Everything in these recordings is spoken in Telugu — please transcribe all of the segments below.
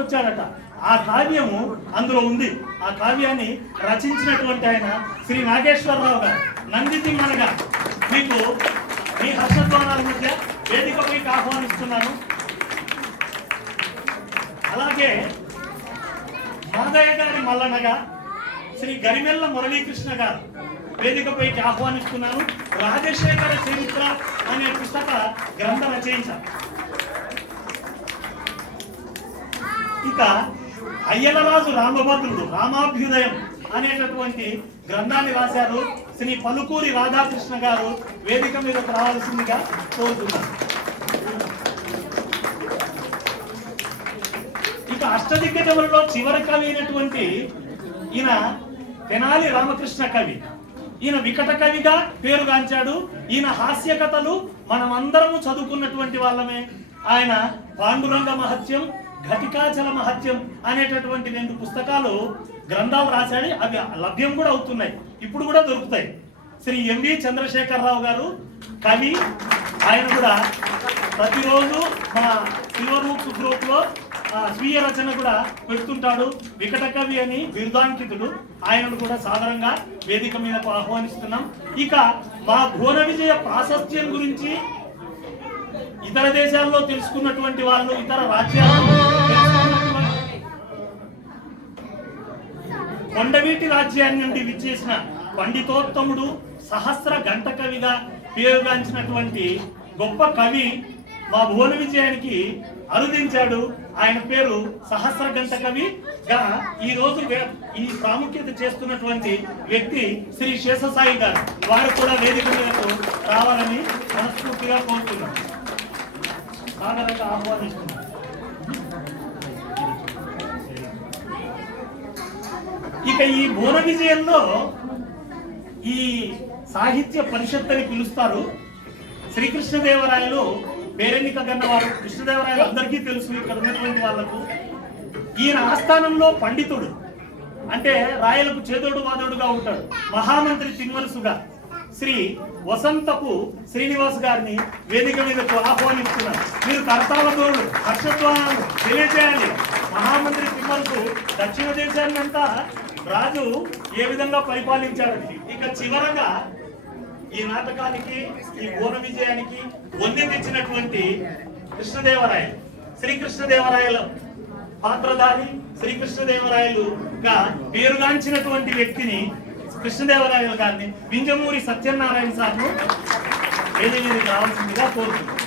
తీసుకొచ్చాడట. ఆ కావ్యము అందులో ఉంది. ఆ కావ్యాన్ని రచించినటువంటి ఆయన శ్రీ నాగేశ్వరరావు గారు, నందితిమ్మనగా మీకు మీ హర్షధ్వానాల మధ్య వేదికపైకి ఆహ్వానిస్తున్నాను. అలాగే మాదయ్య గారి మల్లనగా శ్రీ గరిమెల్ల మురళీకృష్ణ గారు వేదికపైకి ఆహ్వానిస్తున్నాను. రాజశేఖర చరిత్ర అనే పుస్తక గ్రంథ రచయించారు. ఇక అయ్యలరాజు రామభద్రుడు రామాభ్యుదయం అనేటటువంటి గ్రంథాన్ని రాశారు. శ్రీ పలుకూరి రాధాకృష్ణ గారు వేదిక మీదకు రావాల్సిందిగా కోరుతున్నారు. ఇక అష్టదిగ్గజములలో చివరి కవి అయినటువంటి ఈయన తెనాలి రామకృష్ణ కవి. ఈయన వికట కవిగా పేరుగాంచాడు. ఈయన హాస్య కథలు మనమందరము చదువుకున్నటువంటి వాళ్ళమే. ఆయన పాండురంగ మహత్యం, ఘటికాచల మహత్యం అనేటటువంటి 2 పుస్తకాలు గ్రంథాలు రాశాడు. అవి లభ్యం కూడా అవుతున్నాయి, ఇప్పుడు కూడా దొరుకుతాయి. శ్రీ ఎంవి చంద్రశేఖరరావు గారు కవి. ఆయన కూడా ప్రతిరోజు మా సిల్వర్ బుక్స్ గ్రూప్ లో స్వీయ రచన కూడా పెడుతుంటాడు. వికట కవి అని బిరుదాంకితుడు. ఆయనను కూడా సాధారణంగా వేదిక మీదకు ఆహ్వానిస్తున్నాం. ఇక మా ఘోర విజయ ప్రాశస్త్యం గురించి ఇతర దేశాల్లో తెలుసుకున్నటువంటి వాళ్ళు, ఇతర రాజ్యాల్లో కొండవీటి రాజ్యాన్ని నుండి విచ్చేసిన పండితోత్తముడు, సహస్ర గంట కవిగా పేరుగాంచినటువంటి గొప్ప కవి మా భువన విజయానికి అరుదించాడు. ఆయన పేరు సహస్ర గంట కవిగా ఈ రోజు ఈ ప్రాముఖ్యత చేస్తున్నటువంటి వ్యక్తి శ్రీ శేషసాయి గారు. వారు కూడా వేదిక మీదకు రావాలని మనస్ఫూర్తిగా కోరుతున్నాం, సాధారణంగా ఆహ్వానిస్తున్నాం. ఇక ఈ భువన విజయంలో ఈ సాహిత్య పరిషత్ అని పిలుస్తారు. శ్రీకృష్ణదేవరాయలు పేరెన్నిక గన్నవారు. కృష్ణదేవరాయలు అందరికీ తెలుసు ఇక్కడ ఉన్నటువంటి వాళ్లకు. ఈయన ఆస్థానంలో పండితుడు, అంటే రాయలకు చేదోడు వాదోడుగా ఉంటాడు. మహామంత్రి తిమ్మరుసుగా శ్రీ వసంతపు శ్రీనివాస్ గారిని వేదిక మీదకు ఆహ్వానిస్తున్నారు. మీరు కర్తావతోడు హర్షధ్వానాలు తెలియజేయాలి. మహామంత్రి తిమ్మరుసు దక్షిణ దేశాన్ని అంతా రాజు ఏ విధంగా పరిపాలించాడని. ఇక చివరగా ఈ నాటకానికి, ఈ భువన విజయానికి వందె తెచ్చినటువంటి కృష్ణదేవరాయలు, శ్రీకృష్ణదేవరాయల పాత్రధారి, శ్రీకృష్ణదేవరాయలుగా పేరుగాంచినటువంటి వ్యక్తిని కృష్ణదేవరాయలు గారిని వింజమూరి సత్యనారాయణ సార్ను వేదిక మీదకి రావాల్సిందిగా కోరుతున్నాను.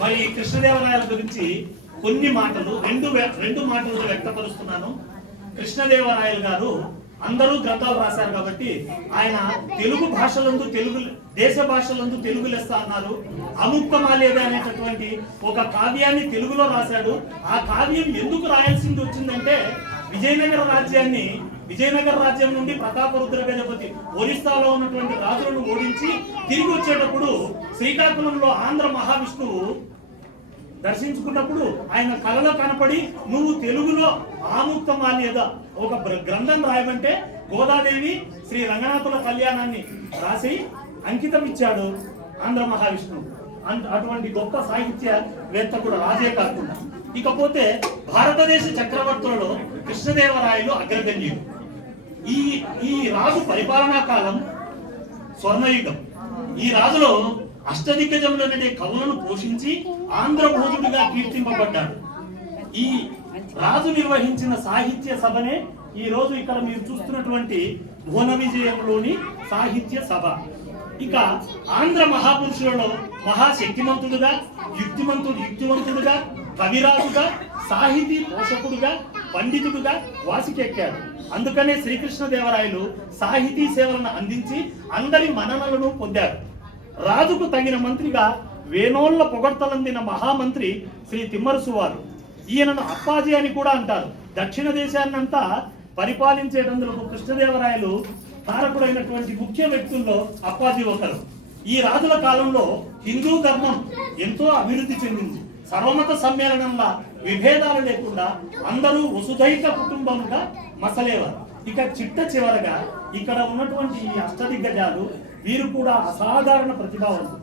మరి కృష్ణదేవరాయల గురించి కొన్ని మాటలు రెండు మాటలు వ్యక్తపరుస్తున్నాను. కృష్ణదేవరాయలు గారు అందరూ గ్రంథాలు రాశారు కాబట్టి ఆయన తెలుగు భాషలందు, తెలుగు దేశ భాషలందు తెలుగు లెస్స అన్నారు. అముక్తమాల్యద అనేటటువంటి ఒక కావ్యాన్ని తెలుగులో రాశాడు. ఆ కావ్యం ఎందుకు రాయాల్సింది వచ్చిందంటే విజయనగర రాజ్యం నుండి ప్రతాపరుద్ర గజపతి ఒరిస్సాలో ఉన్నటువంటి రాజులను ఓడించి తిరిగి వచ్చేటప్పుడు శ్రీకాకుళంలో ఆంధ్ర మహావిష్ణువు దర్శించుకున్నప్పుడు ఆయన కళలో కనపడి, నువ్వు తెలుగులో ఆముక్తమాల్యద ఒక గ్రంథం రాయమంటే గోదాదేవి శ్రీ రంగనాథుల కళ్యాణాన్ని రాసి అంకితం ఇచ్చాడు ఆంధ్ర మహావిష్ణువు. అటువంటి గొప్ప సాహిత్యవేత్త కూడా రాజే కాకుండా. ఇకపోతే భారతదేశ చక్రవర్తులలో కృష్ణదేవరాయలు అగ్రగణ్యుడు. ఈ రాజు పరిపాలనా కాలం స్వర్ణయుగం. ఈ రాజులో అష్టదిగ్గజములనే కవులను పోషించి ఆంధ్రభోజుడిగా కీర్తింపబడ్డాడు. ఈ రాజు నిర్వహించిన సాహిత్య సభనే ఈ రోజు ఇక్కడ మీరు చూస్తున్నటువంటి భువన విజయంలోని సాహిత్య సభ. ఇక ఆంధ్ర మహాపురుషులలో మహాశక్తిమంతుడుగా, యుక్తివంతుడుగా, కవిరాజుగా, సాహితీ పోషకుడుగా, పండితుడుగా వాసికెక్కాడు. అందుకనే శ్రీకృష్ణదేవరాయలు సాహితీ సేవలను అందించి అందరి మన్ననలను పొందారు. రాజుకు తగిన మంత్రిగా వేనోళ్ల పొగడ్తలందిన మహామంత్రి శ్రీ తిమ్మరుసు వారు. ఈయనను అప్పాజీ అని కూడా అంటారు. దక్షిణ దేశాన్నంతా పరిపాలించేటందుకు కృష్ణదేవరాయలు తారకుడైనటువంటి ముఖ్య వ్యక్తుల్లో అప్పాజీ ఒకరు. ఈ రాజుల కాలంలో హిందూ ధర్మం ఎంతో అభివృద్ధి చెందింది. సర్వమత సమ్మేళనంలా విభేదాలు లేకుండా అందరూ వసుధైక కుటుంబంగా మసలేవారు. ఇక చిట్ట చివరగా ఇక్కడ ఉన్నటువంటి ఈ అష్టదిగ్గజాలు వీరు కూడా అసాధారణ ప్రతిభావంతులు.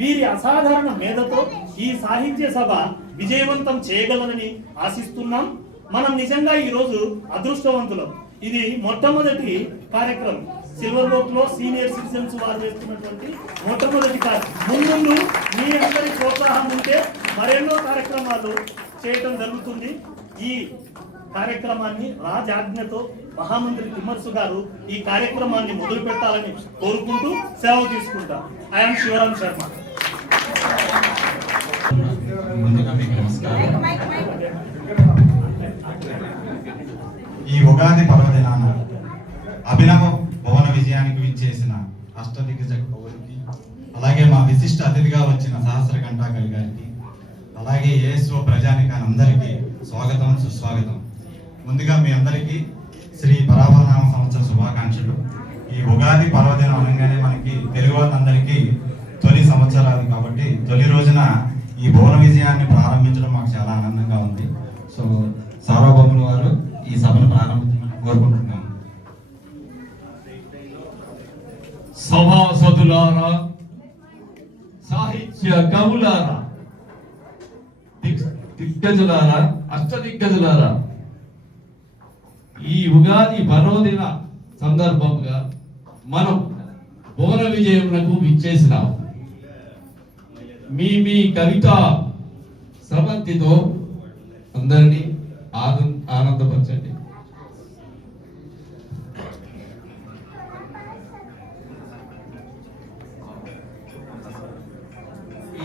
వీరి అసాధారణ మేధతో ఈ సాహిత్య సభ విజయవంతం చేయగలనని ఆశిస్తున్నాం. మనం నిజంగా ఈరోజు అదృష్టవంతులం. ఇది మొట్టమొదటి కార్యక్రమం. సిల్వర్ ఓక్ లో సీనియర్ సిటిజన్స్ వారు చేస్తున్నటువంటి మొట్టమొదటి కార్యక్రమం. ముందు మీ అందరి ప్రోత్సాహం ఉంటే మరెన్నో కార్యక్రమాలు చేయటం జరుగుతుంది. ఈ కార్యక్రమాన్ని రాజాజ్ఞతో మహామంత్రి తిమ్మరుసు గారు ఈ కార్యక్రమాన్ని మొదలు పెట్టాలని కోరుకుంటూ సెలవు తీసుకుంటాం. ఐఎమ్ శివరాం శర్మ. ముందుగా మీకు నమస్కారం. ఈ ఉగాది పర్వదినాన అభినవ భవన విజయానికి విచ్చేసిన అష్టదిగ్గజ కవులకి, అలాగే మా విశిష్ట అతిథిగా వచ్చిన సహస్ర కంఠాకలి గారికి, అలాగే ఏఎస్ఓ ప్రజానికాని అందరికీ స్వాగతం, సుస్వాగతం. ముందుగా మీ అందరికీ శ్రీ పరాభవనామ సంవత్సర శుభాకాంక్షలు. ఈ ఉగాది పర్వదినం అనగానే మనకి తెలుగు వాళ్ళందరికీ తొలి సంవత్సరాలు కాబట్టి తొలి రోజున ఈ భువన విజయాన్ని ప్రారంభించడం మాకు చాలా ఆనందంగా ఉంది. సో సార్వభౌములు వారు ఈ సభను ప్రారంభించమని కోరుకుంటున్నాము. సభాసదులారా, సాహిత్య కవులారా, దిగ్గజులారా, అష్టదిగ్గజులారా, ఈ ఉగాది పర్వదిన సందర్భంగా మనం భువన విజయమునకు విచ్చేసినాం. మీ కవిత స్రవంతితో అందరినీ ఆనందపరచండి.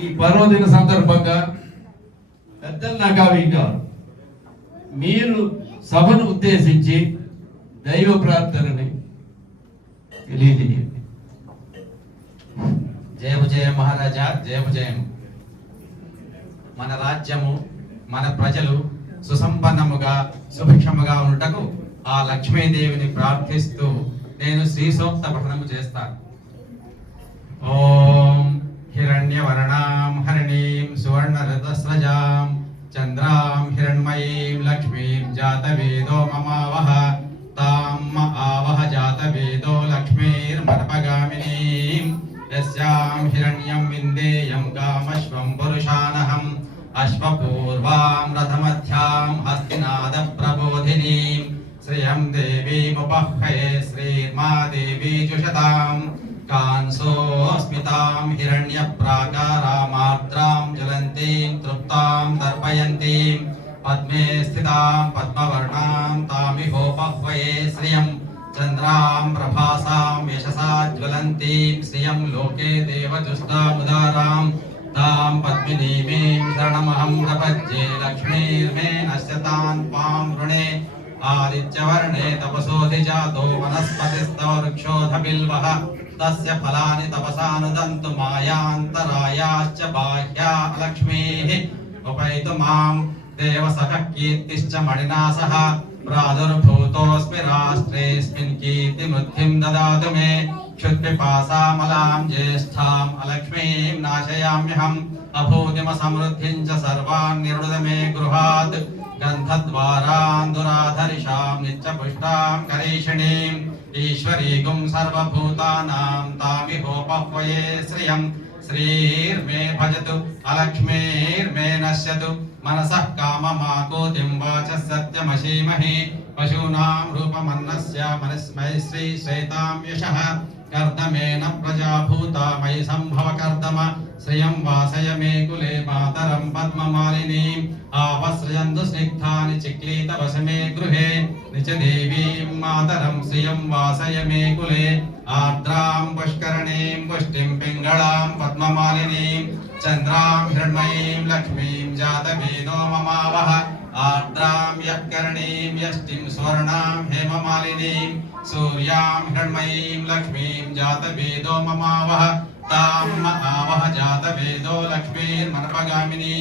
ఈ పర్వదిన సందర్భంగా పెద్దలు నాకావి గారు మీరు సభను ఉద్దేశించి దైవ ప్రార్థనని తెలియజేయండి. జయము జయ మహారాజా, జయము జయం. మన రాజ్యము, మన ప్రజలు సుసంపన్నముగా సుభిక్షముగా ఉంటకు ఆ లక్ష్మీదేవిని ప్రార్థిస్తూ నేను శ్రీ సూక్త పఠనము చేస్తాను. ఓం హిరణ్యవర్ణాం హరిణీం సువర్ణరథస్రజాం చంద్రాం హిరణ్మయీం లక్ష్మీం జాతవేదో మమావహ తాం ఆవహ జాతవేదో లక్ష్మీర్మనపగామినీం యస్యాం హిరణ్యం విందేయం కామశ్వం పురుషానహం అశ్వపూర్వాం రథమధ్యాం హస్తినాద ప్రబోధినీం శ్రియం దేవీముపహ్వయే శ్రీర్మా దేవీ జుషతాం కాంసోస్మితాం హిరణ్య ప్రాకారామార్ద్రాం జ్వలంతీం తృప్తాం దర్పయంతీం పద్మే స్థితాం పద్మవర్ణాం తామిహోపహ్వయే శ్రియం చంద్రాం ప్రభాసాం యశసా జ్వలంతీం శ్రియం లోకే దేవజుష్టాముదారాం తాం పద్మినీమీం శరణమహం ప్రపద్యే లక్ష్మీర్మే నశ్యతాన్ త్వాం వృణే ఆదిత్యవర్ణే తపసోధి జాతో వనస్పతిస్తవ వృక్షోధ బిల్వః తస్య ఫలాని తపసానుదంతు మాయాంతరాయాశ్చ బాహ్యా లక్ష్మీః ఉపైతు మాం దేవసఖ కీర్తిశ్చ మణినా సహ ప్రాదుర్భూతోऽస్మి రాష్ట్రేऽస్మిన్ కీర్తిముద్ధిం దదాతు మే క్షుత్పిపాసామలాం జ్యేష్ఠాం అలక్ష్మీం నాశయామ్యహం అభూతిమ సమృద్ధిం చ సర్వాన్ నిర్వృత మే గృహాత్ గంధద్వారాందురాధరిషాం నిత్యపుష్టాం కరీషిణీం ఈశ్వరీగుం సర్వభూతానాం తామిహోపహ్వయే శ్రియం శ్రీర్మే భజతు అలక్ష్మీర్మే నశ్యతు మనసః కామమాకోతిం వాచः సత్యమశీమహి పశూనాం రూపమన్నస్య మనస్మై శ్రీ శ్రేతాం యశః కర్దమేన ప్రజాభూతా మయి సంభవ కర్దమ శ్రియం వాసయ మే కులే మాతరం పద్మమాలినీం ఆవస్రయంతు స్నిగ్ధాని చిక్లీత వశమే గృహే నిచ దేవీం మాతరం శ్రియం వాసయ మే కులే ఆర్ద్రాం పుష్కరణీం పుష్టిం పింగళాం పద్మమాలినీం చంద్రాం హిరణ్మయీం లక్ష్మీం జాతవేదో మమావహ ఆర్ద్రాం యఃకరణీం యష్టిం స్వర్ణాం హేమమాలినీం సూర్యాం హిరణ్మయీం లక్ష్మీం జాతవేదో మమావహ ताम् आवह जातवेदो लक्ष्मीर्मनपगामिनी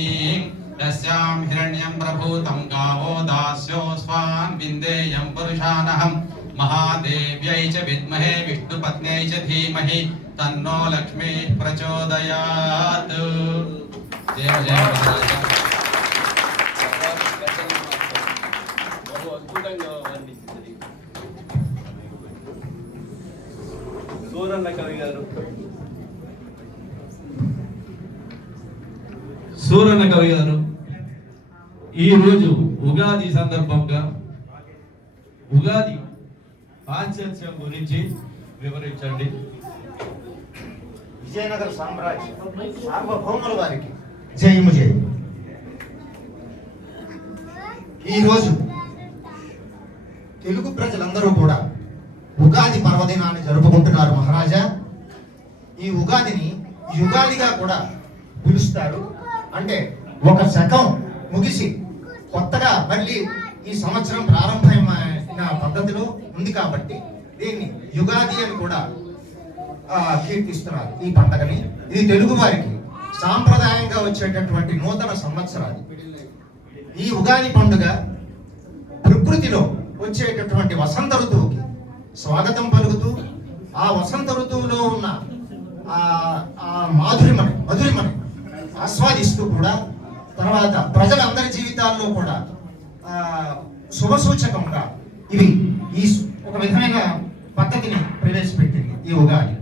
तस्यां हिरण्यं प्रभूतं गावो दास्यो स्वान् विन्देयं पुरुषानहं महादेव्यै च विद्महे विष्णुपत्न्यै च धीमहि तन्नो लक्ष्मीः प्रचोदयात्। जय जय महाराज। సూరన్న కవి గారు. సూరన్న కవి గారు, ఈరోజు ఉగాది సందర్భంగా ఉగాది ఆచర్యం గురించి వివరించండి. విజయనగర సామ్రాజ్యం సార్వభౌముల వారికి జయము జయము. ఈరోజు తెలుగు ప్రజలందరూ కూడా ఉగాది పర్వదినాన్ని జరుపుకుంటున్నారు మహారాజా. ఈ ఉగాదిని యుగాదిగా కూడా పిలుస్తారు. అంటే ఒక శకం ముగిసి కొత్తగా మళ్ళీ ఈ సంవత్సరం ప్రారంభమైన పద్ధతిలో ఉంది కాబట్టి దీన్ని యుగాది అని కూడా కీర్తిస్తున్నారు ఈ పండగని. ఇది తెలుగు వారికి సాంప్రదాయంగా వచ్చేటటువంటి నూతన సంవత్సరాది. ఈ ఉగాది పండుగ ప్రకృతిలో వచ్చేటటువంటి వసంత ఋతువుకి స్వాగతం పలుకుతూ ఆ వసంత ఋతువులో ఉన్న ఆ మధురిమని ఆస్వాదిస్తూ కూడా తర్వాత ప్రజలందరి జీవితాల్లో కూడా శుభసూచకంగా ఇవి ఈ ఒక విధమైన పద్ధతిని ప్రవేశపెట్టింది ఈ ఉగాది.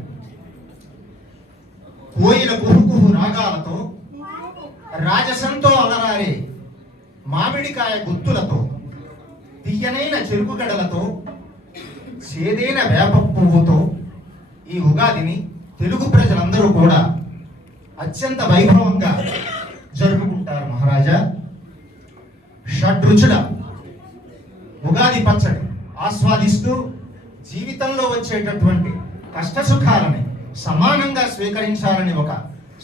కోయిల కుహుకుహు రాగాలతో రాజసంతో అలరారే మామిడికాయ గుత్తులతో తీయనైన చెరుకు గడలతో చేదైన వేప పువ్వుతో ఈ ఉగాదిని తెలుగు ప్రజలందరూ కూడా అత్యంత వైభవంగా జరుపుకుంటారు మహారాజా. షడ్రుచుల ఉగాది పచ్చడి ఆస్వాదిస్తూ జీవితంలో వచ్చేటటువంటి కష్ట సుఖాలని సమానంగా స్వీకరించాలని ఒక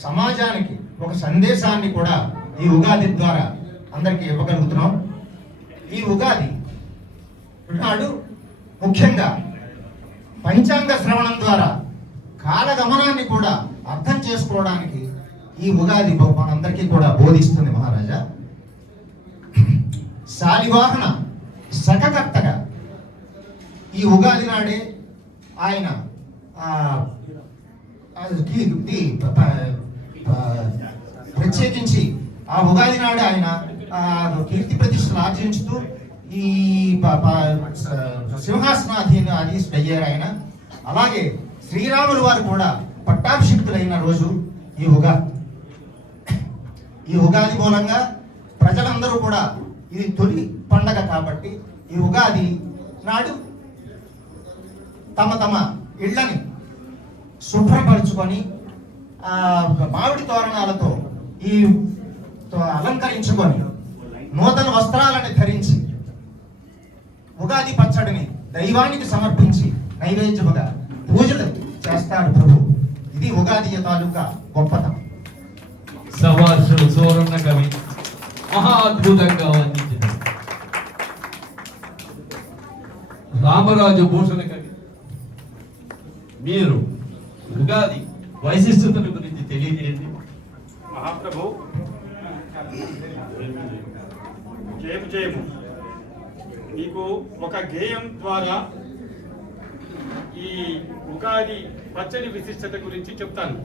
సమాజానికి ఒక సందేశాన్ని కూడా ఈ ఉగాది ద్వారా అందరికీ ఇవ్వగలుగుతున్నాం. ఈ ఉగాది నాడు ముఖ్యంగా పంచాంగ శ్రవణం ద్వారా కాలగమనాన్ని కూడా అర్థం చేసుకోవడానికి ఈ ఉగాది మనందరికీ కూడా బోధిస్తుంది మహారాజా. శాలివాహన శకకర్తగా ఈ ఉగాది నాడే ఆయన ప్రత్యేకించి ఆ ఉగాది నాడే ఆయన కీర్తి ప్రతిష్టలు ఆర్జించుతూ ఈ సింహాసనాధీశుడు అయ్యారు ఆయన. అలాగే శ్రీరాములు వారు కూడా పట్టాభిషిక్తులైన రోజు ఈ ఉగాది మూలంగా ప్రజలందరూ కూడా ఇది తొలి పండగ కాబట్టి ఈ ఉగాది నాడు తమ తమ ఇళ్ళని శుభ్రపరుచుకొని మామిడి తోరణాలతో ఈ అలంకరించుకొని నూతన వస్త్రాలను ధరించి ఉగాది పచ్చడిని దైవానికి సమర్పించి నైవేద్యముగా పూజలు చేస్తారు ప్రభు. ఇది ఉగాది తాలూకా గొప్పతనం. సవార్షుడు సూరన్న కవి మహా అద్భుతంగా వర్ణించారు. రామరాజు భూషణ కవి, మీరు ఉగాది వైశిష్టతల గురించి తెలియజేయండి. మహాప్రభు జయము జయము. మీకు ఒక గేయం ద్వారా ఈ ఉగాది పచ్చడి విశిష్టత గురించి చెప్తాను.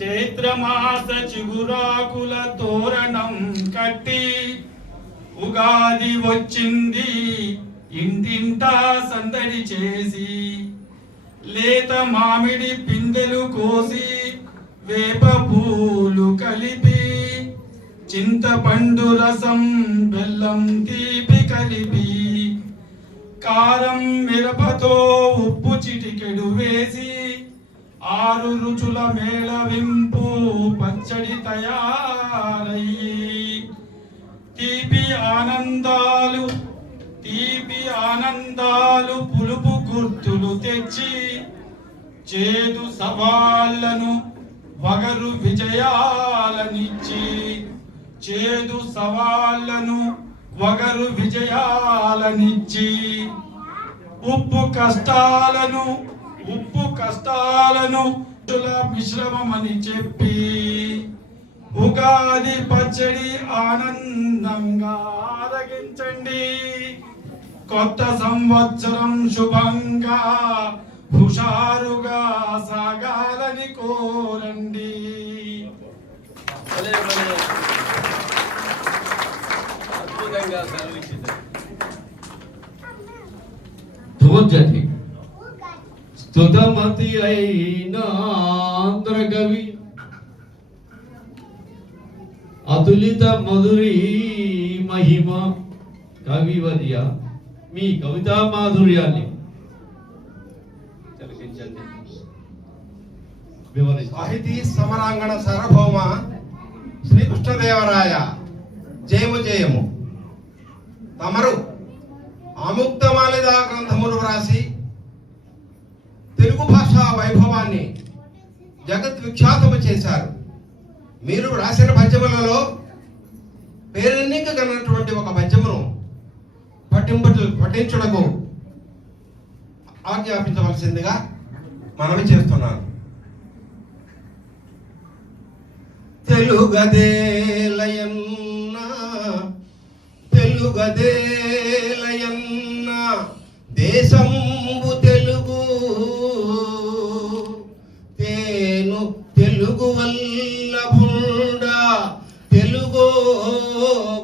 చైత్రమాస చిగురాకుల తోరణం కట్టి ఉగాది వచ్చింది ఇంటింటా సందడి చేసి లేత మామిడి పిందెలు కోసి వేప పూలు కలిపి చింతపండు రసం బెల్లం తీపి కలిపి కారం మిరపతో ఉప్పు చిటికెడు వేసి 6 రుచుల మేళవింపు పచ్చడి తయారయ్యి తీపి ఆనందాలు పులుపు గుర్తులు తెచ్చి చేదు సవాళ్లను వగరు విజయాలనిచ్చి చేదు సవాళ్లను వగరు విజయాలనిచ్చి ఉప్పు కష్టాలను మిశ్రమమని చెప్పి ఉగాది పచ్చడి ఆనందంగా ఆరగించండి. కొత్త సంవత్సరం శుభంగా హుషారుగా సాగాలని కోరండి. భలే భలే అద్భుతంగా సెలవిచ్చింది. ధ్రువజటి స్తుతమతి అయిన ఆంధ్రకవి అతులిత మధురీ మహిమ కవివర్య మీ కవితా మాధుర్యాన్ని తిలకించండి. వివరించండి. సాహితీ సమరాంగణ సార్వభౌమ శ్రీకృష్ణదేవరాయ జయము జయము. తమరు ఆముక్తమాలిద గ్రంథములు వ్రాసి తెలుగు భాషా వైభవాన్ని జగత్ విఖ్యాతము చేశారు. మీరు రాసిన పద్యములలో పేరెన్నికగన్నటువంటి ఒక పద్యమును పఠించుటకు ఆజ్ఞాపించవలసిందిగా మనవి చేస్తున్నాను. తెలుగదేలయన్న దేశంబు తెలుగు తేను తెలుగు వల్ల భుండ తెలుగో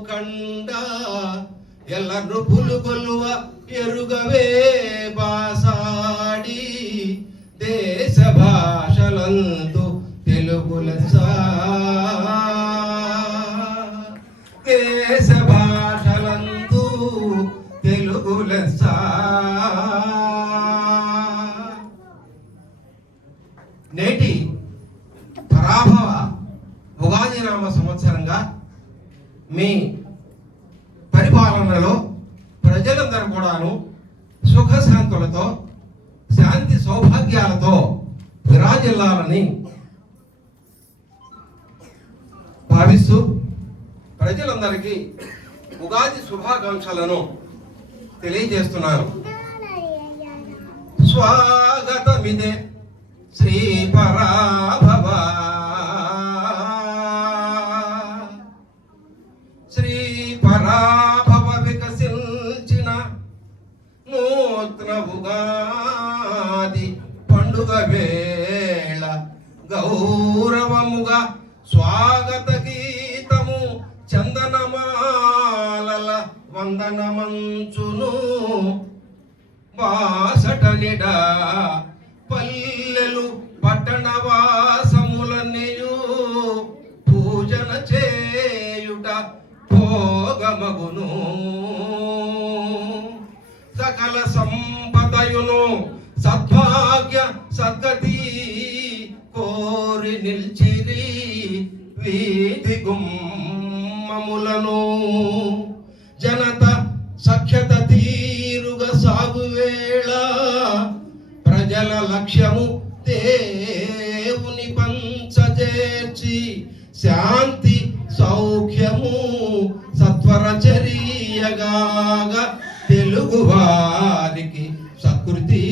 కండ ఎల్ల నృపులు కొలువ ఎరుగవే బాసాడి దేశ భాషలందు తెలుగు లెస్స దేశ భాషలందు తెలుగు లెస్స. నేటి పరాభవ ఉగాది నామ సంవత్సరంగా మీ పరిపాలనలో ప్రజలందరూ కూడాను సుఖశాంతులతో శాంతి సౌభాగ్యాలతో విరాజిల్లాలని భావిస్తూ ప్రజలందరికీ ఉగాది శుభాకాంక్షలను తెలియజేస్తున్నాను. స్వాగతమిదే శ్రీ పరాభవ శ్రీ పరాభవ వికసించిన నూతన ఉగాది పండుగ వేళ గౌరవముగా స్వాగత గీతము చందనమాలల వందనమంచును బాసటనిడ పల్లెలు పట్టణవాసములన్నయు పూజన చేయుట భోగమగును. సకల సంపదయును సద్భాగ్య సద్గతి కోరి నిల్చిరి వీధి గుమ్మములను జనత సఖ్యత తీరుగా సాగువేళ ప్రజల లక్ష్యము దేవుని పంచజేర్చి శాంతి సౌఖ్యము సత్వర చర్యగాగా తెలుగు వారికి సకృతి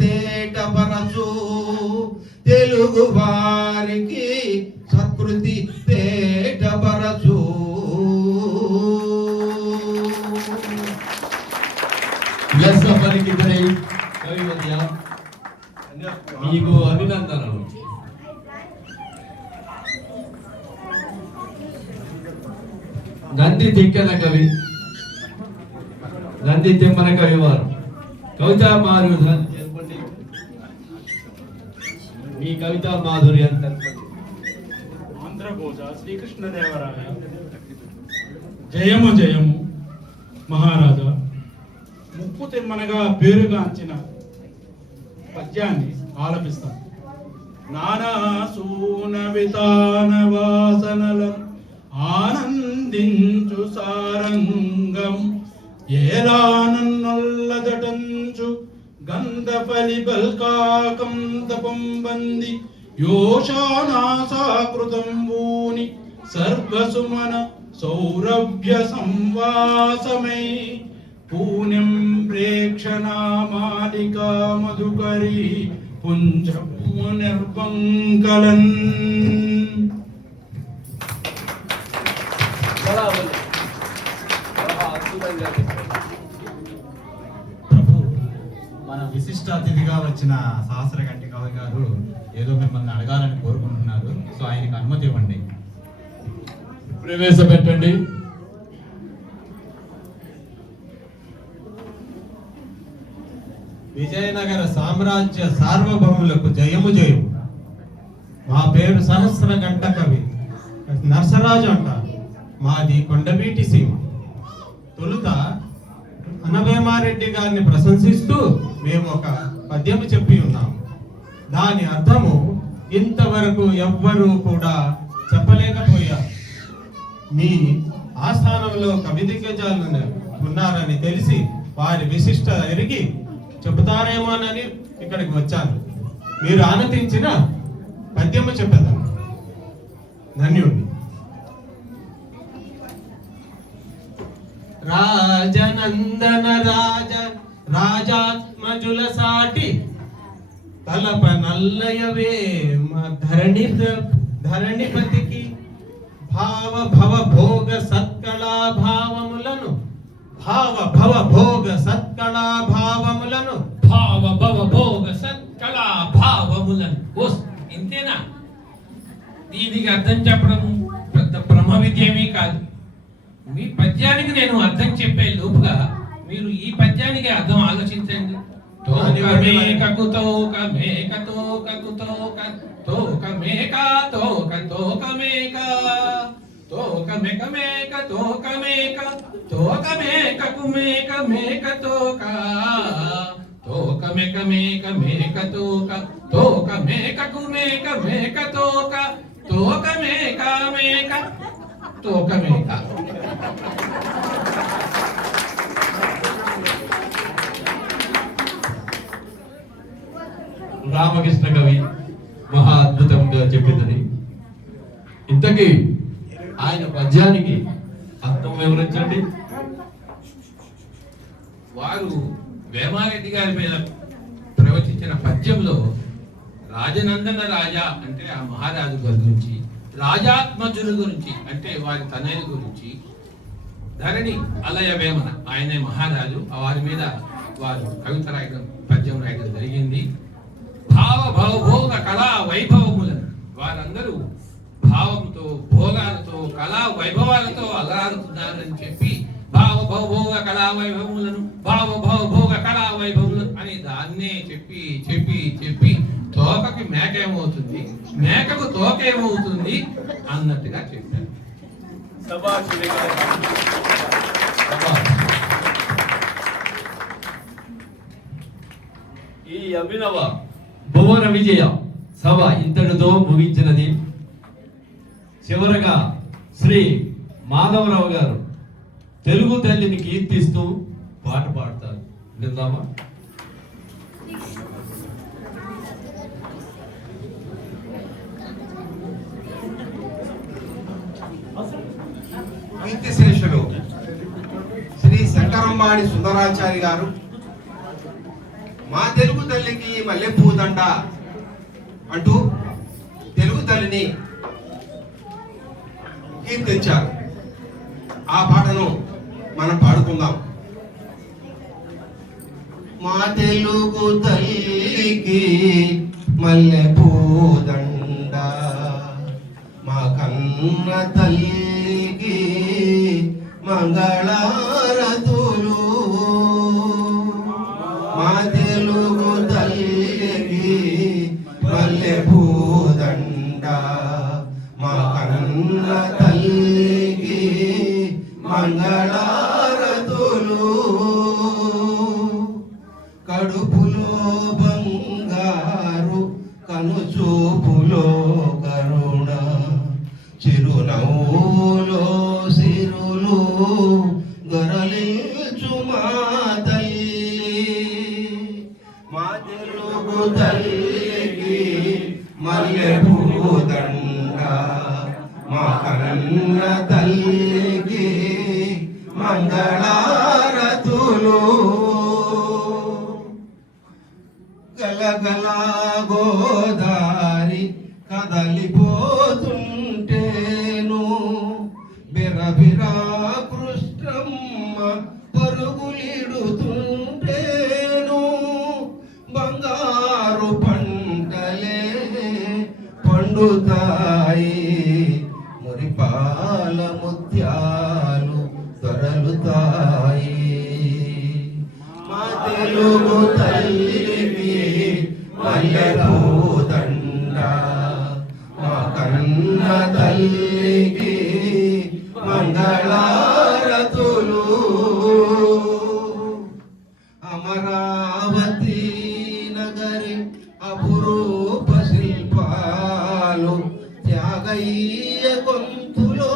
తేటపరచు తెలుగు వారికి సకృతి తేటపరచు. లెస్స పలికితరై కవివర్య మీకు అభినందనలు. నంది తిక్కన కవి నంది తిమ్మన కవి వారు కవితా మాధుర్యం చెప్పండి. మీ కవితా మాధుర్యం ఆంధ్రభోజ శ్రీకృష్ణదేవరాయ జయము జయము మహారాజా. ముక్కు తిమ్మనగా పేరుగాంచిన పద్యాన్ని ఆలపిస్తాను. నానాసూన వితాన వాసనల ఆనందించు సారంగం ఏలానన్నొల్లదటంచు గంధఫలి బల్కాకం తపం బంది యోషానాసాకృతం భూని సర్వసుమన సౌరభ్య సంవాసమై పూణ్యం ప్రేక్షణా మాలికా మధుకరీ పుంజము నిర్వంకలన్. చాలా బాగుంది. చాలా అద్భుతంగా చెప్పారు. ప్రభు, మన విశిష్ట అతిథిగా వచ్చిన సహస్రగంటి కవి గారు ఏదో మిమ్మల్ని అడగాలని కోరుకుంటున్నారు. సో ఆయనకు అనుమతి ఇవ్వండి. ప్రవేశపెట్టండి. విజయనగర సామ్రాజ్య సార్వభౌములకు జయము జయము. మా పేరు సహస్ర గంట కవి నర్సరాజు అంటారు. మాది కొండవీటి సీమ. తొలుత అనవేమారెడ్డి గారిని ప్రశంసిస్తూ మేము ఒక పద్యము చెప్పి ఉన్నాం. దాని అర్థము ఇంతవరకు ఎవ్వరూ కూడా చెప్పలేకపోయారు. మీ ఆస్థానంలో కవి దిగ్గజాలు ఉన్నారని తెలిసి వారి విశిష్ట ఎరిగి చెబుతారేమోనని ఇక్కడికి వచ్చాను. మీరు ఆనందించిన పద్యము చెప్పేదాం. ధన్యుడి. రాజనందన రాజాత్మజుల సాటి తలప నల్లయవే ధరణిపతికి భావ భవ భోగ సత్కళా భావములను భావ భవ భోగ సత్కళా భావములను భావ భవ భోగ సత్కళా భావములను. ఓ ఇంతేనా? దీనికి అర్థం చెప్పడం పెద్ద బ్రహ్మ విద్యేమీ కాదు. మీ పద్యానికి నేను అర్థం చెప్పే లోపుగా మీరు ఈ పద్యానికి అర్థం ఆలోచించండి. తోక తోక మేక తోక తోక తోక మేక తోక తోక మేక తోక మేక మేక తోక మేక తోక మేకకు మేక మేక తోక తోక మేక మేక మేక తోక తోక మేకకు మేక మేక తోక తోక మేక మేక తోక మేక. రామకృష్ణ కవి మహా అద్భుతంగా చెప్పిందని. ఇంతకీ ఆయన పద్యానికి అర్థం వివరించండి. వారు వేమారెడ్డి గారి మీద ప్రవచించిన పద్యంలో రాజనందన రాజా అంటే ఆ మహారాజు గారి గురించి, రాజాత్మజుల గురించి అంటే వారి తనయుల గురించి, ధరణి అలయ వేమన ఆయనే మహారాజు, వారి మీద వారు కవిత రాయడం పద్యం రాయడం జరిగింది. భావ భవభోగ కళా వైభవములను వారందరూ భావంతో భోగాలతో కళా వైభవాలతో అలరారుతున్నారని చెప్పి భావ భవభోగ కళా వైభవములను భావ భవభోగ కళా వైభవములను అని దాన్నే చెప్పి చెప్పి చెప్పి తోకకి మేక ఏమవుతుంది, మేకకు తోక ఏమవుతుంది అన్నట్టుగా చెప్పారు. శభాష్. ఈ అభినవ భువన విజయ సభ ఇంతటితో ముగించినది. చివరగా శ్రీ మాధవరావు గారు తెలుగు తల్లిని కీర్తిస్తూ పాట పాడతారు. విందామా? కీర్తిశేషులు శ్రీ శంకరంబాడి సుందరాచారి గారు మా తెలుగు తల్లికి మల్లెపూదండ అంటూ తెలుగు తల్లిని కీర్తించారు. ఆ పాటను మనం పాడుకుందాం. మా తెలుగు తల్లికి మల్లెపూదండ, మా కన్న తల్లికి మంగళారతులు, మా తెలుగు తల్లికి మల్లెపూదండ, మా కన్న తల్లికి మంగళారతులు. కడుపులో బంగారు కనుచూపులో కరుణ, చిరునవ్వులో సిరులు గొరలించు మా తల్లి. మా తెలుగు తల్లికి మల్లెపూదండ, మా కన్న కన్న తల్లికి మంగళారతులు గలగల గోదారి కదలిపోతుంటేను బిరబిరా కృష్ణమ్మ పరుగులిడుతుంటేను బంగారు పంటలే పండుతాయి మురిపాల ముత్యాలు దొరలుతాయి మా తెలుగు తల్లికి మల్లెపూదండ మా కన్న తల్లికి మంగళారతులు అమరావతి నగరి అపురూప శిల్పాలు త్యాగయ్య గొంతులో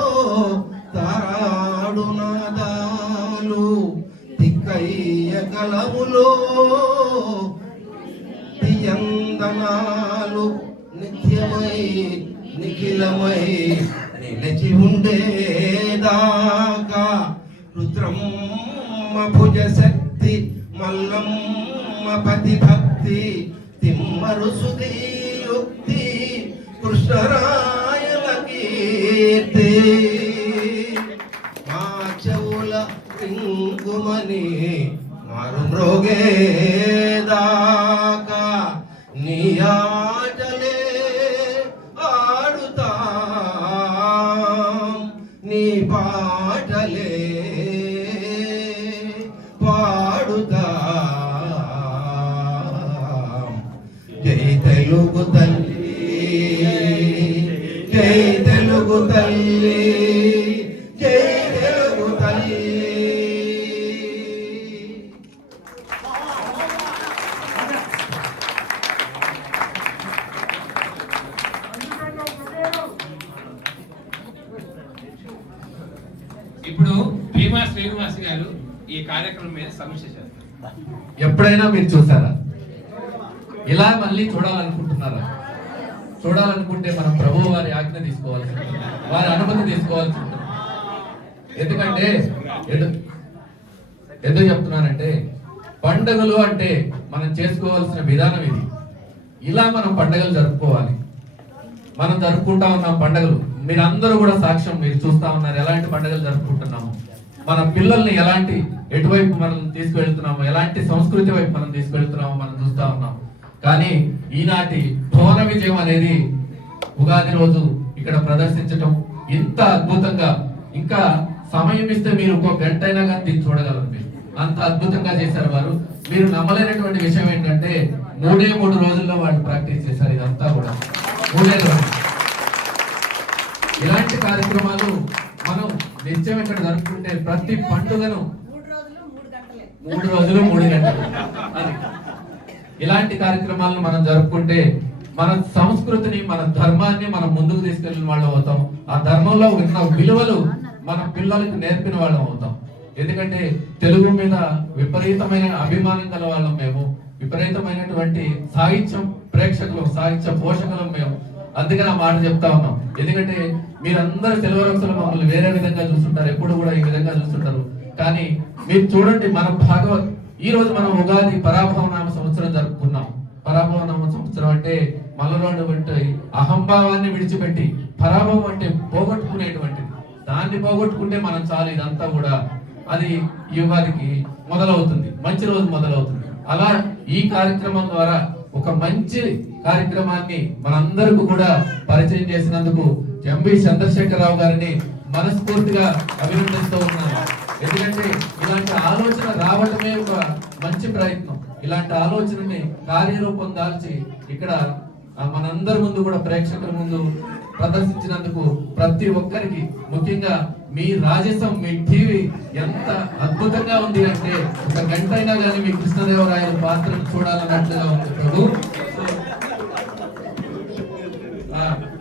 తారాడు నాదాలు తిక్కయ్య కలములో తియందనాలు నిత్యమై నిఖిలమై నిలిచి ఉండేదాకా రుద్రమ్మ భుజ శక్తి మల్లమ్మ పతి భక్తి తిమ్మరు సుధీయుక్తి కృష్ణరాయల కీర్తి మా చెవుల రింగుమని మారు మ్రోగేదాకా నీ ఆటలే ఆడుతాం నీ పాటలే పాడుతాం జై తెలుగు తల్లి జై తెలుగు తల్లి జై తెలుగు తల్లి. ఇప్పుడు భీమా శ్రీనివాస్ గారు ఈ కార్యక్రమం మీద సమీక్ష చేస్తారు. ఎప్పుడైనా మీరు చూసారా? ఇలా మళ్ళీ చూడాలనుకుంటున్నారా? చూడాలనుకుంటే మనం ప్రభు వారి ఆజ్ఞ తీసుకోవాల్సి ఉంటుంది, వారి అనుమతి తీసుకోవాల్సి ఉంటుంది. ఎందుకంటే ఎందుకు చెప్తున్నానంటే పండుగలు అంటే మనం చేసుకోవాల్సిన విధానం ఇది. ఇలా మనం పండుగలు జరుపుకోవాలి. మనం జరుపుకుంటా ఉన్నాం పండుగలు, మీరందరూ కూడా సాక్ష్యం, మీరు చూస్తా ఉన్నారు ఎలాంటి పండుగలు జరుపుకుంటున్నాము, మన పిల్లల్ని ఎలాంటి ఎటువైపు మనం తీసుకువెళ్తున్నాము, ఎలాంటి సంస్కృతి వైపు మనం తీసుకువెళ్తున్నామో మనం చూస్తా ఉన్నాం. కానీ ఈనాటి భువన విజయం అనేది ఉగాది రోజు ఇక్కడ ప్రదర్శించటం ఇంత అద్భుతంగా, ఇంకా సమయం ఇస్తే మీరు ఒక గంట అయినా కానీ దీన్ని చూడగలరు. మీరు అంత అద్భుతంగా చేశారు వారు. మీరు నమ్మలేనటువంటి విషయం ఏంటంటే 3 రోజుల్లో వాళ్ళు ప్రాక్టీస్ చేశారు. ఇదంతా కూడా 3 రోజులు. ఇలాంటి కార్యక్రమాలు మనం నిత్యం ఇక్కడ జరుపుకుంటే ప్రతి పండుగను 3 రోజులు 3 గంటలు అది. ఇలాంటి కార్యక్రమాలను మనం జరుపుకుంటే మన సంస్కృతిని, మన ధర్మాన్ని మనం ముందుకు తీసుకెళ్లిన వాళ్ళం అవుతాం. ఆ ధర్మంలో ఉన్న విలువలు మన పిల్లలకు నేర్పిన వాళ్ళం అవుతాం. ఎందుకంటే తెలుగు మీద విపరీతమైన అభిమానం గల వాళ్ళం మేము, విపరీతమైనటువంటి సాహిత్యం ప్రేక్షకులు, సాహిత్య పోషకులం మేము. అందుకని ఆ మాట చెప్తా ఉన్నాం. ఎందుకంటే మీరందరూ తెలుగు మమ్మల్ని వేరే విధంగా చూస్తుంటారు, ఎప్పుడు కూడా ఈ విధంగా చూస్తుంటారు. కానీ మీరు చూడండి, మన భాగవత్ ఈ రోజు మనం ఉగాది పరాభవ నామ సంవత్సరం జరుపుకున్నాం. పరాభవ నామ సంవత్సరం అంటే మనలో అహంభావాన్ని విడిచిపెట్టి పరాభవం అంటే పోగొట్టుకునేటువంటిది. దాన్ని పోగొట్టుకుంటే మనం చాలు. ఇదంతా కూడా అది యుగాదికి మొదలవుతుంది, మంచి రోజు మొదలవుతుంది. అలా ఈ కార్యక్రమం ద్వారా ఒక మంచి కార్యక్రమాన్ని మనందరికీ కూడా పరిచయం చేసినందుకు ఎంబి చంద్రశేఖరరావు గారిని మనస్ఫూర్తిగా అభినందిస్తూ ఉన్నాను. ఎందుకంటే ఇలాంటి ఆలోచన రావటమే ఒక మంచి ప్రయత్నం. ఇలాంటి ఆలోచనని కార్యరూపం దాల్చి ఇక్కడ మనందరి ముందు కూడా ప్రేక్షకుల ముందు ప్రదర్శించినందుకు ప్రతి ఒక్కరికి, ముఖ్యంగా మీ రాజసం, మీ టీవీ ఎంత అద్భుతంగా ఉంది అంటే ఒక గంట అయినా కానీ మీ కృష్ణదేవరాయల పాత్రను చూడాలన్నట్లుగా ఉంది ప్రభు.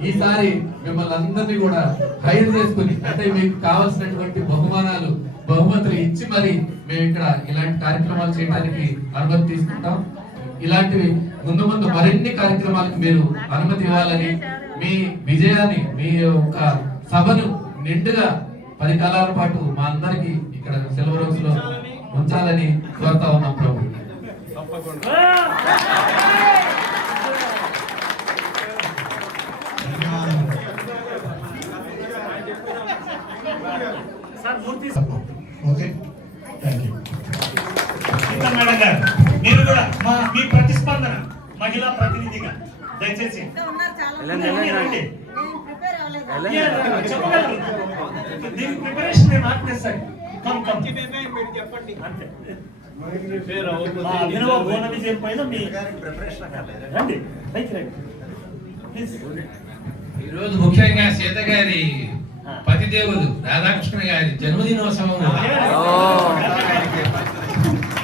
ఈసారి మిమ్మల్ని అందరినీ కూడా హైర్ చేసుకుని, అంటే మీకు కావాల్సినటువంటి బహుమతులు ఇచ్చి మరి మేము ఇక్కడ ఇలాంటి కార్యక్రమాలు చేయడానికి అనుమతి తీసుకుంటాం. ఇలాంటివి ముందు ముందు మరిన్ని కార్యక్రమాలకు మీరు అనుమతి ఇవ్వాలని, మీ విజయాన్ని, మీ యొక్క సభను నిండుగా 10 కాలాల పాటు మా అందరికి ఇక్కడ సెలవు రోజులో ఉంచాలని కోరుతా ఉన్నాం ప్రభు. Sir Murthy okay, thank you. Seetha madam గారు, మీరు కూడా మీ ప్రతిస్పందన మహిళా ప్రతినిధిగా దయచేసి రండి. చెప్పగలరు దీని ప్రిపరేషన్ నేను ఆజ్ఞిస్తాను. కమ్ కమ్ అంతే. మా అభినవ భువన విజయం పైన మీ రండి, పైకి రండి ప్లీజ్. ఈరోజు ముఖ్యంగా సీత గారి పతిదేవులు రాధాకృష్ణ గారి జన్మదినోత్సవం కదా.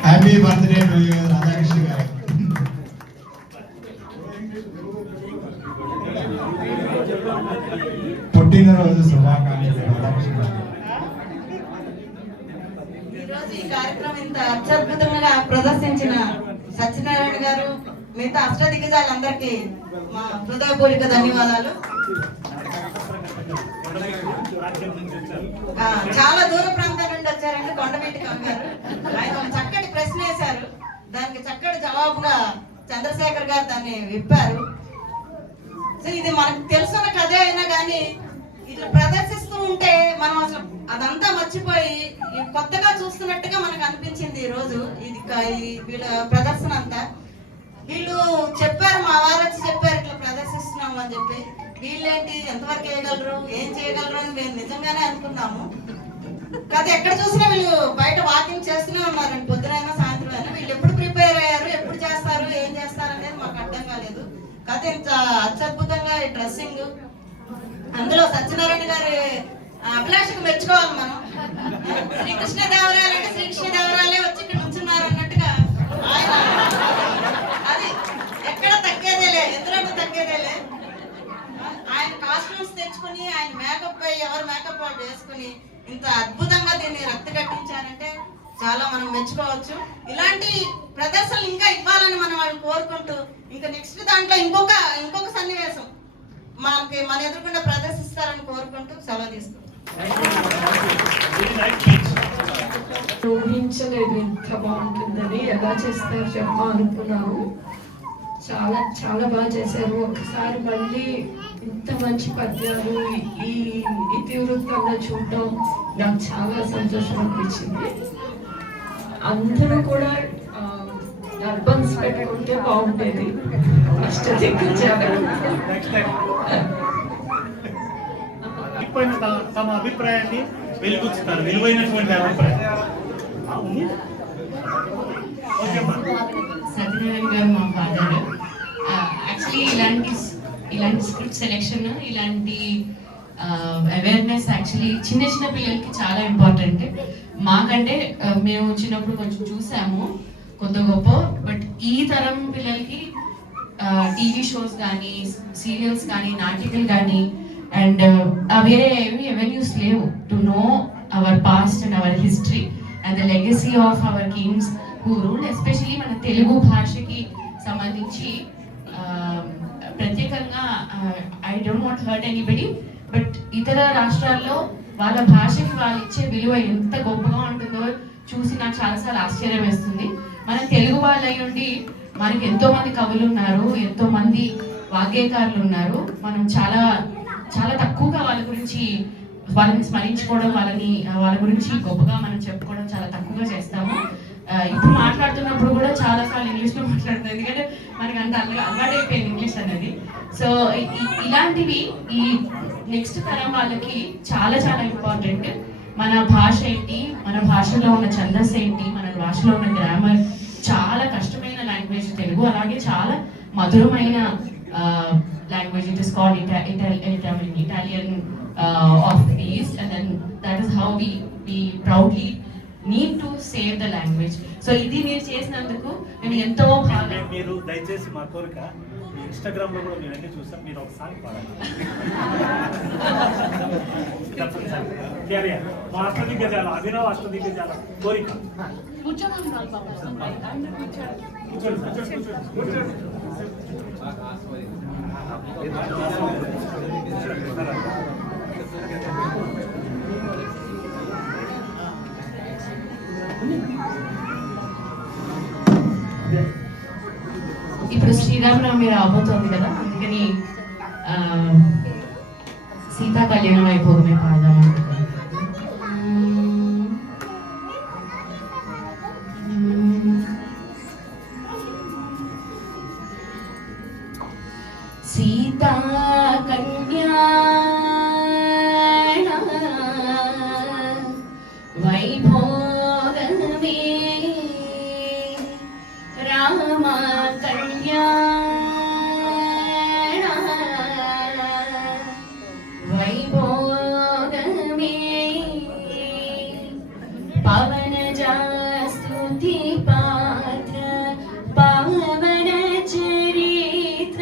Happy birthday to you Radhakrishna గారు. పుట్టినరోజు శుభాకాంక్షలు రాధాకృష్ణ గారు. ఈరోజు ఈ కార్యక్రమం ఇంత అత్యద్భుతంగా ప్రదర్శించిన సత్యనారాయణ గారు, మిగతా అష్టదిగ్గజాలందరికీ మా హృదయపూర్వక ధన్యవాదాలు. చాలా దూర ప్రాంతాల నుండి వచ్చారండి కొండవీటి గారు. ఆయన ఒక చక్కటి ప్రశ్న వేశారు, దానికి చక్కటి జవాబుగా చంద్రశేఖర్ గారు దాన్ని విప్పారు. సో ఇది మనకు తెలుసున్న కథే అయినా కానీ ఇట్లా ప్రదర్శిస్తూ ఉంటే మనం అసలు అదంతా మర్చిపోయి కొత్తగా చూస్తున్నట్టుగా మనకు అనిపించింది ఈ రోజు. ఇది వీళ్ళ ప్రదర్శన అంతా వీళ్ళు చెప్పారు, మా వారు వచ్చి చెప్పారు ఇట్లా ప్రదర్శిస్తున్నాము అని చెప్పి. వీళ్ళేంటి ఎంతవరకు వేయగలరు, ఏం చేయగలరు అని మేము నిజంగానే అనుకున్నాము. కాదు ఎక్కడ చూసినా వీళ్ళు బయట వాకింగ్ చేస్తూనే ఉన్నారండి, పొద్దునైనా సాయంత్రం అయినా. వీళ్ళు ఎప్పుడు ప్రిపేర్ అయ్యారు, ఎప్పుడు చేస్తారు, ఏం చేస్తారు అనేది మాకు అర్థం కాలేదు. కాదు ఇంత అత్యద్భుతంగా ఈ డ్రెస్సింగ్, అందులో సత్యనారాయణ గారి అభిలాషకు మెచ్చుకోవాలి మనం. శ్రీకృష్ణదేవరాయలు అంటే శ్రీకృష్ణదేవరాయలే వచ్చి ఇక్కడ నుంచున్నారు అన్నట్టుగా ఆయన అది ఎక్కడ తగ్గేదేలే, ఎందులోనూ తగ్గేదేలే. ఆయన కాస్ట్యూమ్స్ తెచ్చుకుని ఆయన మేకప్ పై ఎవరు మేకప్ వాళ్ళు వేసుకుని ఇంత అద్భుతంగా దీన్ని రక్త కట్టించారంటే చాలా మనం మెచ్చుకోవచ్చు. ఇలాంటి ప్రదర్శనలు ఇంకా ఇవ్వాలని మనం వాళ్ళని కోరుకుంటూ ఇంకా నెక్స్ట్ దాంట్లో ఇంకొక సన్నివేశం మనకి మన ఎదురుకుండా ప్రదర్శిస్తారని కోరుకుంటూ సెలవు తీసుకుంటాం. ఊహించలేదు ఎంత బాగుంటుందని, ఎలా చేస్తారు చెప్పా అనుకున్నాను. చాలా చాలా బాగా చేశారు. ఒకసారి మళ్ళీ ఇంత మంచి పద్యాలు ఈ ఇతివృత్తంలో చూడడం నాకు చాలా సంతోషం అనిపించింది. అందరూ కూడా అర్బన్స్ పెట్టుకుంటే బాగుండేది. తమ అభిప్రాయాన్ని వెలుగుచ్చుతారు, విలువైనటువంటి అభిప్రాయం. సత్యనారాయణ గారు మా ఫాదర్. యాక్చువల్లీ ఇలాంటి స్క్రిప్ట్ సెలెక్షన్, ఇలాంటి అవేర్నెస్ యాక్చువల్లీ చిన్న చిన్న పిల్లలకి చాలా ఇంపార్టెంట్. మాకంటే మేము చిన్నప్పుడు కొంచెం చూసాము కొత్త గొప్ప, బట్ ఈ తరం పిల్లలకి టీవీ షోస్ కానీ, సీరియల్స్ కానీ, నాటికలు కానీ అండ్ వేరే ఏమి అవెన్యూస్ లేవు to know our past and our history and the legacy of our Kings who ruled. Especially మన తెలుగు భాషకి సంబంధించి ప్రత్యేకంగా I don't want hurt anybody, but ఇతర రాష్ట్రాల్లో వాళ్ళ భాషకి వాళ్ళు ఇచ్చే విలువ ఎంత గొప్పగా ఉంటుందో చూసి నాకు చాలాసార్లు ఆశ్చర్యం వేస్తుంది. మనం తెలుగు వాళ్ళు అయి ఉండి మనకి ఎంతో మంది కవులు ఉన్నారు, ఎంతో మంది వాగ్గేయకారులు ఉన్నారు. మనం చాలా చాలా తక్కువగా వాళ్ళని స్మరించుకోవడం, వాళ్ళ గురించి గొప్పగా మనం చెప్పుకోవడం చాలా తక్కువగా చేస్తాము. ఇప్పుడు మాట్లాడుతున్నప్పుడు కూడా చాలా సార్లు ఇంగ్లీష్లో మాట్లాడుతాం, ఎందుకంటే మనకి అంత అలవాటైపోయింది ఇంగ్లీష్ అనేది. సో ఇలాంటివి ఈ నెక్స్ట్ తరం వాళ్ళకి చాలా చాలా ఇంపార్టెంట్. మన భాష ఏంటి, మన భాషలో ఉన్న ఛందస్సు ఏంటి, మన భాషలో ఉన్న గ్రామర్. చాలా కష్టమైన లాంగ్వేజ్ తెలుగు, అలాగే చాలా మధురమైన language. It is called Italian of the east, and then that is how we proudly need to save the language. So ఇది మీరు చేసినందుకు మేము ఎంతో మీరు దయచేసి మా కోరిక ఇన్స్టాగ్రామ్ లో కూడా మీరు అన్ని చూస్తాం, మీరు ఒక సాంగ్ పాడాలి. మా అష్టదిగ్గజాల అభినవ అష్టదిగ్గజాల కోరిక. కూర్చోండి. ఇప్పుడు శ్రీరామనవమి రాబోతోంది కదా, అందుకని సీతా కళ్యాణం అయిపోగానే పాడదాం అనుకుంటున్నాను. సీతా కళ్యాణ వైభోగమే రామ కళ్యాణ వైభోగమే పవనజా స్తుతి పాత్ర పవన చరిత్ర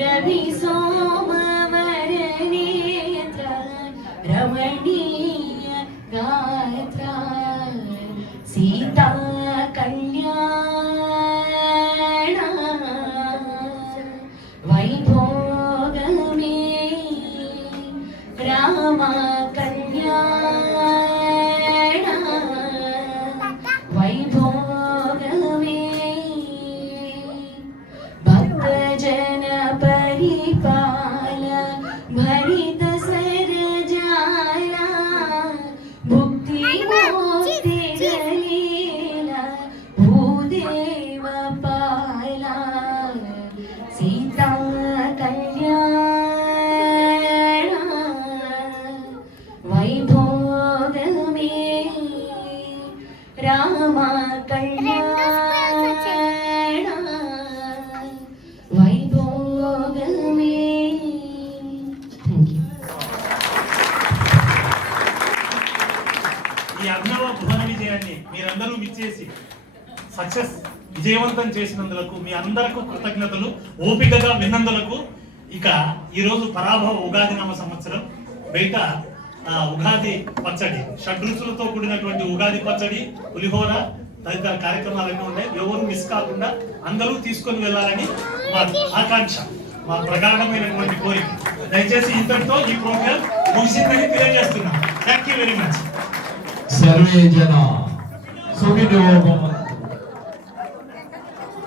రవి సోమవర నేత్ర రమణీయ గాత్ర సీతా కళ్యాణ వైభోగమే రామ కళ్యాణ వైభోగమే భక్తజన పరిపాల భరిత సరజాల భుక్తి మోక్తి దలీల భూదేవ పాల సీతా కళ్యాణ వైభోగమే రామ కళ్యాణ వైభోగమే. Thank you. ఈ అభినవ భువన విజయాన్ని మీరందరూ విచ్చేసి సక్సెస్ విజయవంతం చేసినందులకు మీ అందరకు కృతజ్ఞతలు. ఓపికగా విన్నందులకు. ఇక ఈరోజు పరాభవ ఉగాది నామ సంవత్సరం బయట ఉగాది పచ్చడి, షడ్రుచులతో కూడినటువంటి ఉగాది పచ్చడి, పులిహోర తదితర కార్యక్రమాలన్నీ ఉన్నాయి. ఎవరు మిస్ కాకుండా అందరూ తీసుకొని వెళ్ళాలని మా ఆకాంక్ష, మా ప్రగాఢమైనటువంటి కోరిక. దయచేసి ఇంతటితో ఈ ప్రోగ్రామ్ ముగిసిందని తెలియజేస్తున్నాం. Thank you very much. Survey జన సుఖినో భవంతు.